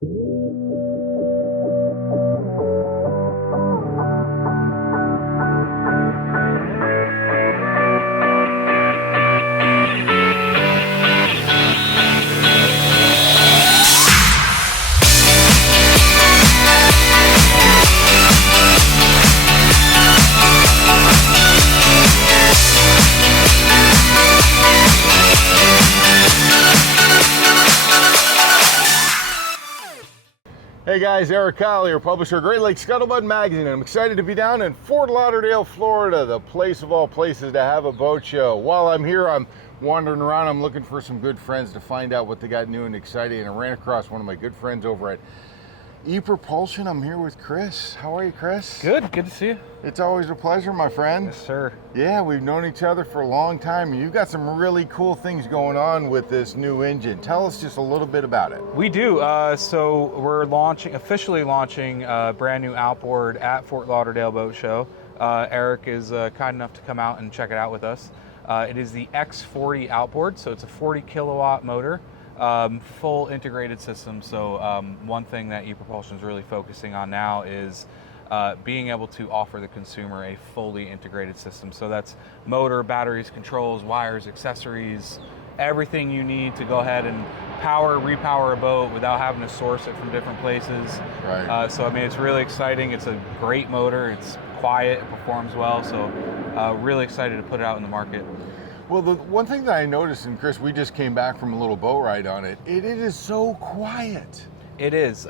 Hey guys, Eric Kyle here, publisher of Great Lakes Scuttlebutt magazine. I'm excited to be down in Fort Lauderdale, Florida, the place of all places to have a boat show. While I'm here, I'm wandering around. I'm looking for some good friends to find out what they got new and exciting. And I ran across one of my good friends over at ePropulsion. I'm here with Chris. How are you, Chris? Good to see you. It's always a pleasure, my friend. Yes, sir. Yeah, we've known each other for a long time. You've got some really cool things going on with this new engine. Tell us just a little bit about it. We do. So we're officially launching a brand new outboard at Fort Lauderdale Boat Show. Eric is kind enough to come out and check it out with us. It is the X40 outboard, so it's a 40 kilowatt motor. Full integrated system. So one thing that ePropulsion is really focusing on now is being able to offer the consumer a fully integrated system. So that's motor, batteries, controls, wires, accessories, everything you need to go ahead and repower a boat without having to source it from different places. Right. So I mean, it's really exciting. It's a great motor. It's quiet. It performs well. So really excited to put it out in the market. Well, the one thing that I noticed, and Chris, we just came back from a little boat ride on it, it is so quiet. It is.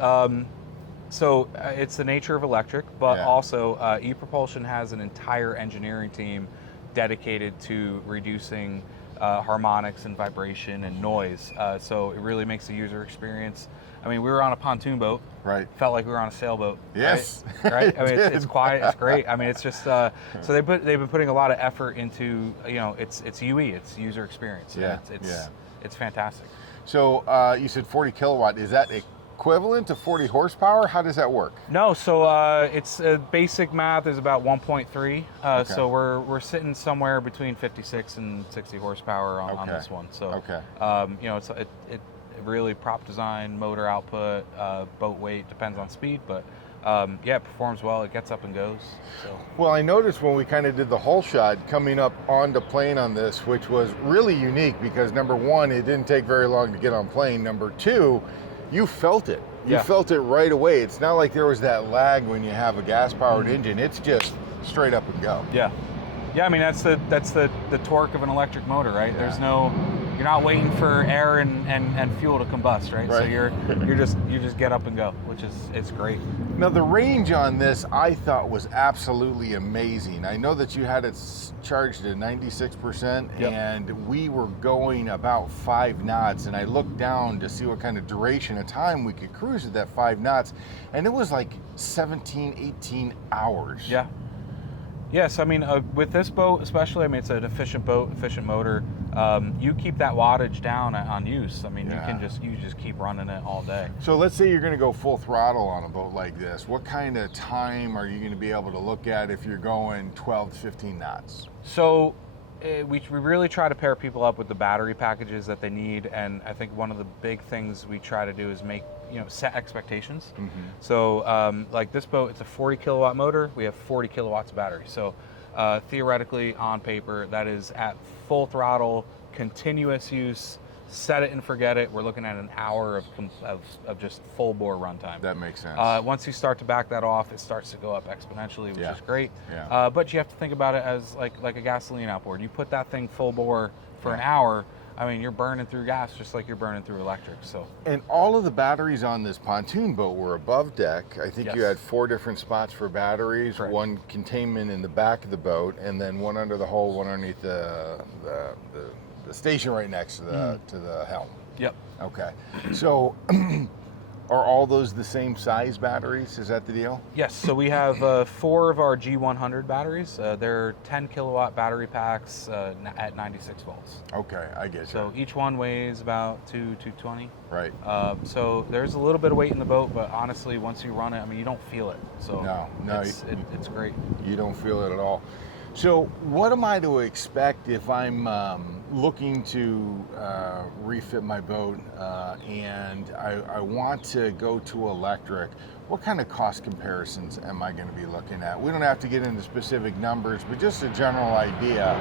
So it's the nature of electric, but also ePropulsion has an entire engineering team dedicated to reducing harmonics and vibration and noise. So it really makes the user experience. I mean, we were on a pontoon boat. Right. Felt like we were on a sailboat. Yes. Right. I mean, it's quiet. It's great. I mean, it's just so they've been putting a lot of effort into it's UE. It's user experience. Yeah. It's fantastic. So you said 40 kilowatt. Is that equivalent to 40 horsepower? How does that work? No. So it's basic math is about 1.3. Okay. So we're sitting somewhere between 56 and 60 horsepower on this one. So it really prop design, motor output, boat weight, depends on speed, but it performs well. It gets up and goes. So. Well, I noticed when we kind of did the hull shot coming up onto plane on this, which was really unique because number one, it didn't take very long to get on plane. Number two, you felt it. You felt it right away. It's not like there was that lag when you have a gas-powered engine. It's just straight up and go. Yeah. I mean, that's the torque of an electric motor, right? Yeah. You're not waiting for air and fuel to combust, right? So you just get up and go, which it's great. Now the range on this I thought was absolutely amazing. I know that you had it charged at 96%, and we were going about 5 knots, and I looked down to see what kind of duration of time we could cruise at that 5 knots, and it was like 17, 18 hours. Yeah. Yes, I mean, with this boat especially, I mean, it's an efficient boat, efficient motor. You keep that wattage down on use. I mean, you just keep running it all day. So let's say you're going to go full throttle on a boat like this. What kind of time are you going to be able to look at if you're going 12 to 15 knots? So we really try to pair people up with the battery packages that they need, and I think one of the big things we try to do is set expectations. Mm-hmm. So like this boat, it's a 40 kilowatt motor. We have 40 kilowatts of battery. So theoretically, on paper, that is at full throttle, continuous use, set it and forget it. We're looking at an hour of just full bore runtime. That makes sense. Once you start to back that off, it starts to go up exponentially, which is great. Yeah. But you have to think about it as like a gasoline outboard. You put that thing full bore for an hour, I mean, you're burning through gas just like you're burning through electric. So. And all of the batteries on this pontoon boat were above deck. I think you had 4 different spots for batteries, correct. 1 containment in the back of the boat, and then 1 under the hull, 1 underneath the station right next to the helm. Yep. Okay. So are all those the same size batteries? Is that the deal? Yes. So we have 4 of our G100 batteries. They're 10 kilowatt battery packs at 96 volts. Okay, I get you. So each one weighs about 220. Right. So there's a little bit of weight in the boat, but honestly, once you run it, I mean, you don't feel it. So no, it's great. You don't feel it at all. So what am I to expect if I'm looking to refit my boat and I want to go to electric? What kind of cost comparisons am I going to be looking at? We don't have to get into specific numbers, but just a general idea.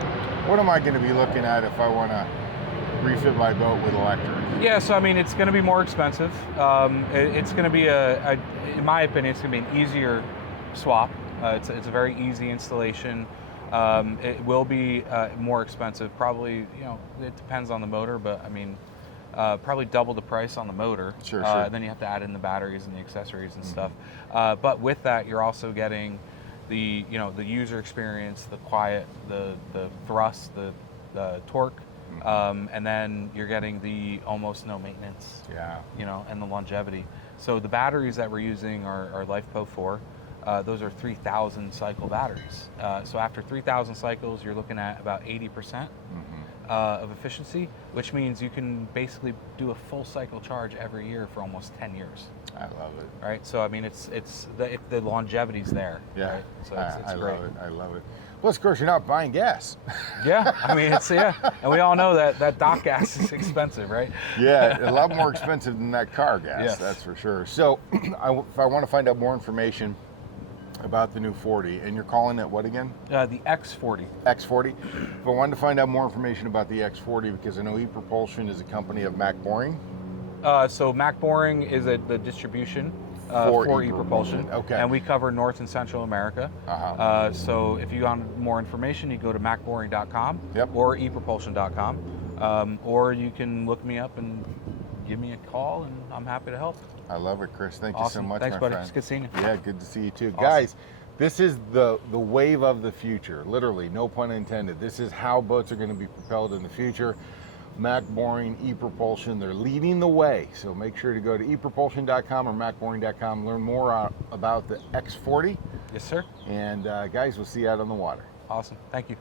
What am I going to be looking at if I want to refit my boat with electric? Yeah, so I mean, it's going to be more expensive. It's going to be in my opinion, it's going to be an easier swap. It's a very easy installation. It will be more expensive. Probably, it depends on the motor, but I mean, probably double the price on the motor. Sure. Then you have to add in the batteries and the accessories and stuff. But with that, you're also getting the user experience, the quiet, the thrust, the torque. And then you're getting the almost no maintenance, and the longevity. So the batteries that we're using are LifePo 4. Those are 3,000 cycle batteries. So after 3,000 cycles, you're looking at about 80% of efficiency, which means you can basically do a full cycle charge every year for almost 10 years. I love it. Right. So I mean, it's the longevity's there. Yeah. Right? So it's I great. love it. I love it. Plus, of course, you're not buying gas. Yeah, I mean, and we all know that dock gas is expensive, right? Yeah, a lot more expensive than that car gas, Yes. That's for sure. So, if I want to find out more information about the new 40, and you're calling it what again? The X40. X40. If I wanted to find out more information about the X40, because I know ePropulsion is a company of Mac Boring. So Mac Boring is the distribution for ePropulsion. Okay. And we cover North and Central America. So if you want more information, you go to macboring.com or ePropulsion.com. Or you can look me up and give me a call, and I'm happy to help. I love it, Chris. Thank you so much, Thanks, my buddy. friend. It's good seeing you. Yeah, good to see you too. Awesome. Guys, this is the wave of the future, literally, no pun intended. This is how boats are going to be propelled in the future. Mac Boring, ePropulsion, they're leading the way. So make sure to go to ePropulsion.com or macboring.com, learn more about the X40. Yes, sir. And guys, we'll see you out on the water. Awesome. Thank you.